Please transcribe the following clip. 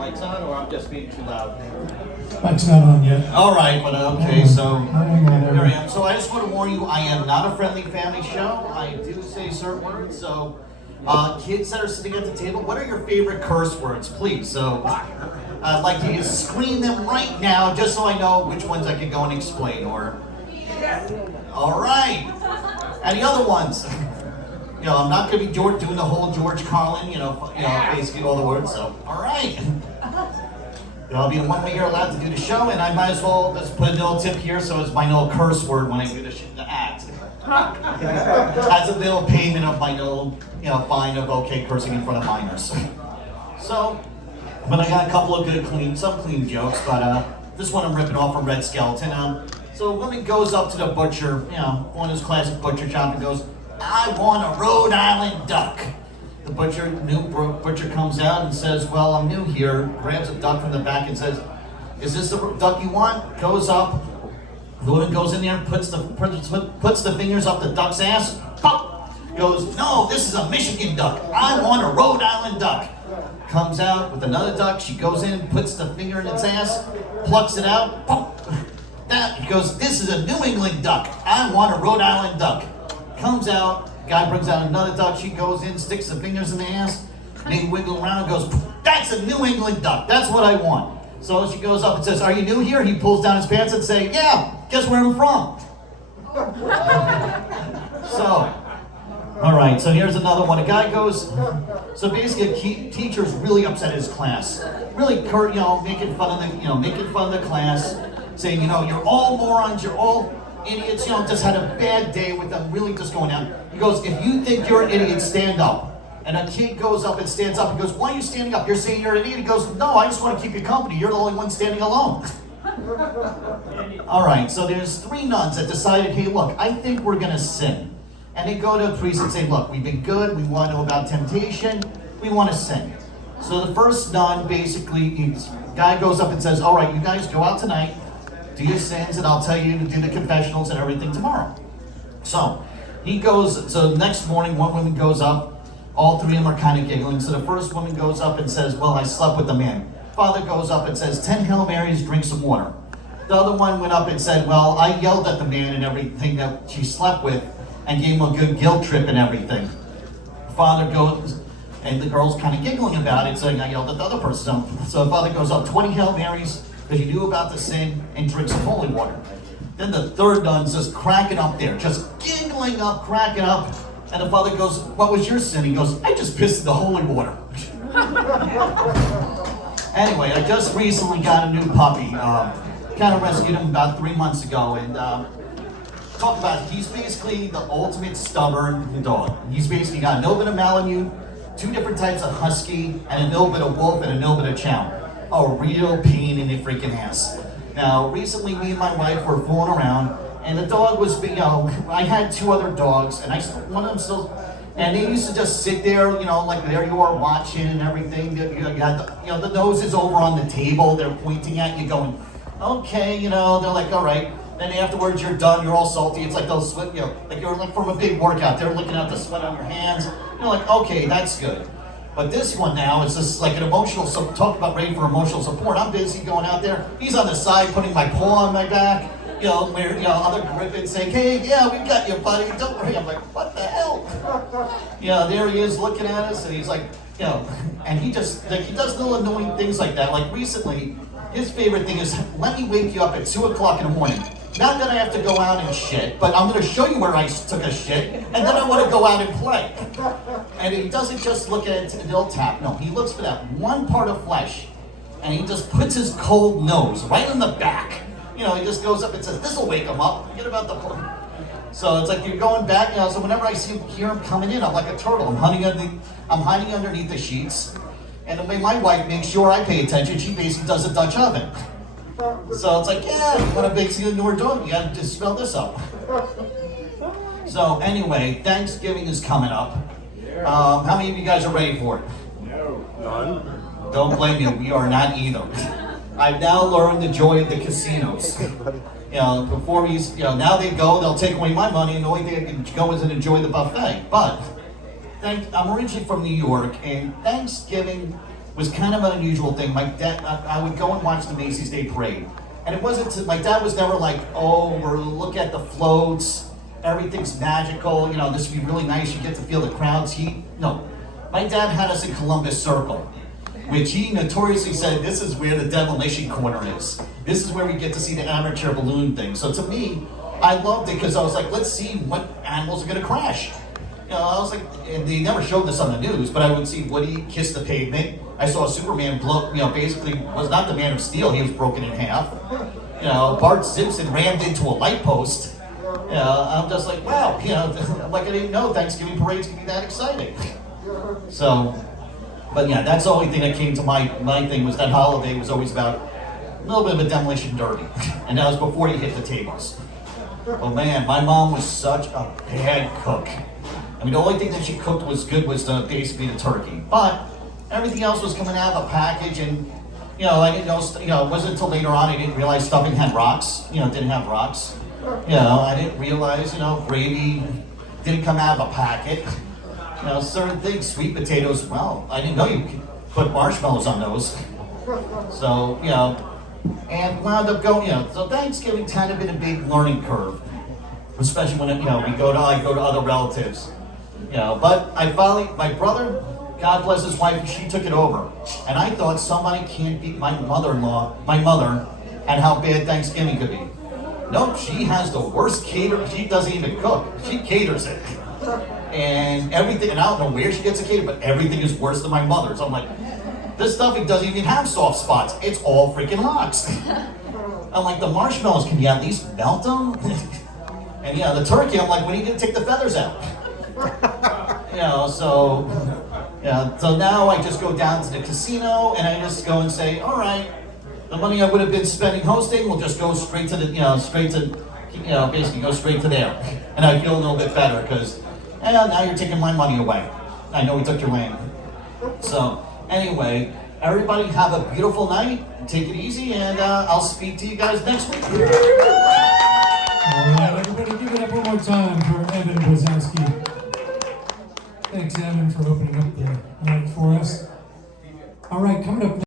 mic's on, or I'm just being too loud? Mic's not on yet. All right, but okay, so Hang on, here I am. So I just want to warn you, I am not a friendly family show. I do say certain words, so kids that are sitting at the table, what are your favorite curse words, please? So I'd like you to scream them right now, just so I know which ones I can go and explain, or... All right. And the other ones, I'm not going to be doing the whole George Carlin, basically all the words. So, all right. I'll be the one way you're allowed to do the show, and I might as well just put a little tip here, so it's my little curse word when I do the act. As a little payment of my little, fine of okay cursing in front of minors. So, but I got a couple of some clean jokes, but this one I'm ripping off from Red Skeleton. So a woman goes up to the butcher, one of those classic butcher shop, and goes, "I want a Rhode Island duck." The butcher comes out and says, "Well, I'm new here," grabs a duck from the back and says, "Is this the duck you want?" Goes up, the woman goes in there and puts the fingers up the duck's ass, pop! Goes, "No, this is a Michigan duck. I want a Rhode Island duck." Comes out with another duck, she goes in, puts the finger in its ass, plucks it out, pop! He goes, "This is a New England duck. I want a Rhode Island duck." Comes out, guy brings out another duck, she goes in, sticks the fingers in the ass, maybe wiggle around and goes, "That's a New England duck. That's what I want." So she goes up and says, "Are you new here?" He pulls down his pants and says, "Yeah, guess where I'm from." So, all right, so here's another one. A guy goes, so basically a teacher's really upset at his class. Really, making fun of the class. Saying, "You're all morons, you're all idiots, just had a bad day with them, really just going down." He goes, "If you think you're an idiot, stand up." And a kid goes up and stands up and goes, "Why are you standing up? You're saying you're an idiot?" He goes, "No, I just want to keep you company. You're the only one standing alone." All right, so there's 3 nuns that decided, hey, look, I think we're going to sin. And they go to a priest and say, "Look, we've been good, we want to know about temptation, we want to sin." So the first nun, basically, guy goes up and says, "All right, you guys go out tonight, do your sins, and I'll tell you to do the confessionals and everything tomorrow." So he goes, so the next morning, one woman goes up, all 3 of them are kind of giggling. So the first woman goes up and says, "Well, I slept with the man." Father goes up and says, 10 Hail Marys, drink some water. The other one went up and said, "Well, I yelled at the man and everything that she slept with and gave him a good guilt trip and everything." Father goes, and the girl's kind of giggling about it, saying, "I yelled at the other person." So Father goes up, 20 Hail Marys, because you knew about the sin, and drink some holy water. Then the third nun's just cracking up there, just giggling up, cracking up. And the father goes, "What was your sin?" He goes, "I just pissed in the holy water." Anyway, I just recently got a new puppy. Kind of rescued him about 3 months ago. And talk about it. He's basically the ultimate stubborn dog. He's basically got a little bit of Malamute, 2 different types of Husky, and a little bit of Wolf, and a little bit of Chow. A real pain in the freaking ass. Now, recently, me and my wife were fooling around, and the dog was, I had 2 other dogs, and one of them still, and they used to just sit there, like there you are watching and everything. You had the nose is over on the table, they're pointing at you, going, "Okay," they're like, "All right." Then afterwards, you're done, you're all salty. It's like those sweat, like you're like from a big workout. They're looking at the sweat on your hands. You're like, "Okay, that's good." But this one now is just like an emotional, talk about ready for emotional support. I'm busy going out there. He's on the side putting my paw on my back, other gripping saying, "Hey, yeah, we got you, buddy. Don't worry." I'm like, "What the hell?" There he is looking at us, and he's like, and he just, he does little annoying things like that. Like recently, his favorite thing is, "Let me wake you up at 2 o'clock in the morning. Not that I have to go out and shit, but I'm going to show you where I took a shit, and then I want to go out and play." And he doesn't just look at it and he'll tap. No, he looks for that one part of flesh, and he just puts his cold nose right in the back. He just goes up and says, "This will wake him up. Forget about the..." So it's like you're going back, so whenever I hear him coming in, I'm like a turtle. I'm hiding underneath the sheets. And the way my wife makes sure I pay attention, she basically does a Dutch oven. So it's like, yeah, you want to basically ignore dog, you got to just spell this up. So anyway, Thanksgiving is coming up. How many of you guys are ready for it? No. None. Don't blame you, we are not either. I've now learned the joy of the casinos. Before now they go, they'll take away my money, and the only thing I can go is and enjoy the buffet. But I'm originally from New York, and Thanksgiving was kind of an unusual thing. My dad, I would go and watch the Macy's Day Parade. And it wasn't, my dad was never like, oh, we're look at the floats, everything's magical, you know, this would be really nice, you get to feel the crowd's heat. No, my dad had us in Columbus Circle, which he notoriously said, this is where the demolition corner is. This is where we get to see the amateur balloon thing. So to me, I loved it because I was like, let's see what animals are gonna crash. You know, I was like, and they never showed this on the news, but I would see Woody kiss the pavement. I saw Superman blow, you know, basically was not the Man of Steel, he was broken in half. You know, Bart Simpson rammed into a light post. You know, I'm just like, wow, you know, like I didn't know Thanksgiving parades could be that exciting. So, but yeah, that's the only thing that came to my thing was that holiday was always about a little bit of a demolition derby. And that was before you hit the tables. Oh man, my mom was such a bad cook. I mean, the only thing that she cooked was good was basically the turkey. But everything else was coming out of a package, and you know, I didn't know. You know, it wasn't until later on I didn't realize stuffing had rocks. You know, it didn't have rocks. You know, I didn't realize, you know, gravy didn't come out of a packet. You know, certain things, sweet potatoes. Well, I didn't know you could put marshmallows on those. So you know, and wound up going. You know, so Thanksgiving's kind of been a big learning curve, especially when you know I go to other relatives. You know, but I finally, my brother, God bless his wife, she took it over. And I thought somebody can't beat my mother, and how bad Thanksgiving could be. Nope, she has the worst cater. She doesn't even cook. She caters it. And everything, and I don't know where she gets a cater, but everything is worse than my mother's. I'm like, this stuffing doesn't even have soft spots. It's all freaking rocks. I'm like, the marshmallows, can you at least melt them? And yeah, the turkey, I'm like, when are you gonna take the feathers out? You know, so yeah, so now I just go down to the casino and I just go and say, all right, the money I would have been spending hosting will just go straight to the, basically go straight to there. And I feel a little bit better because now you're taking my money away. I know we took your land. So anyway, everybody have a beautiful night. Take it easy, and I'll speak to you guys next week. All right, everybody give it up one more time for Evan Brosowsky. Thanks, Evan, for opening up the night for us. All right, coming up next.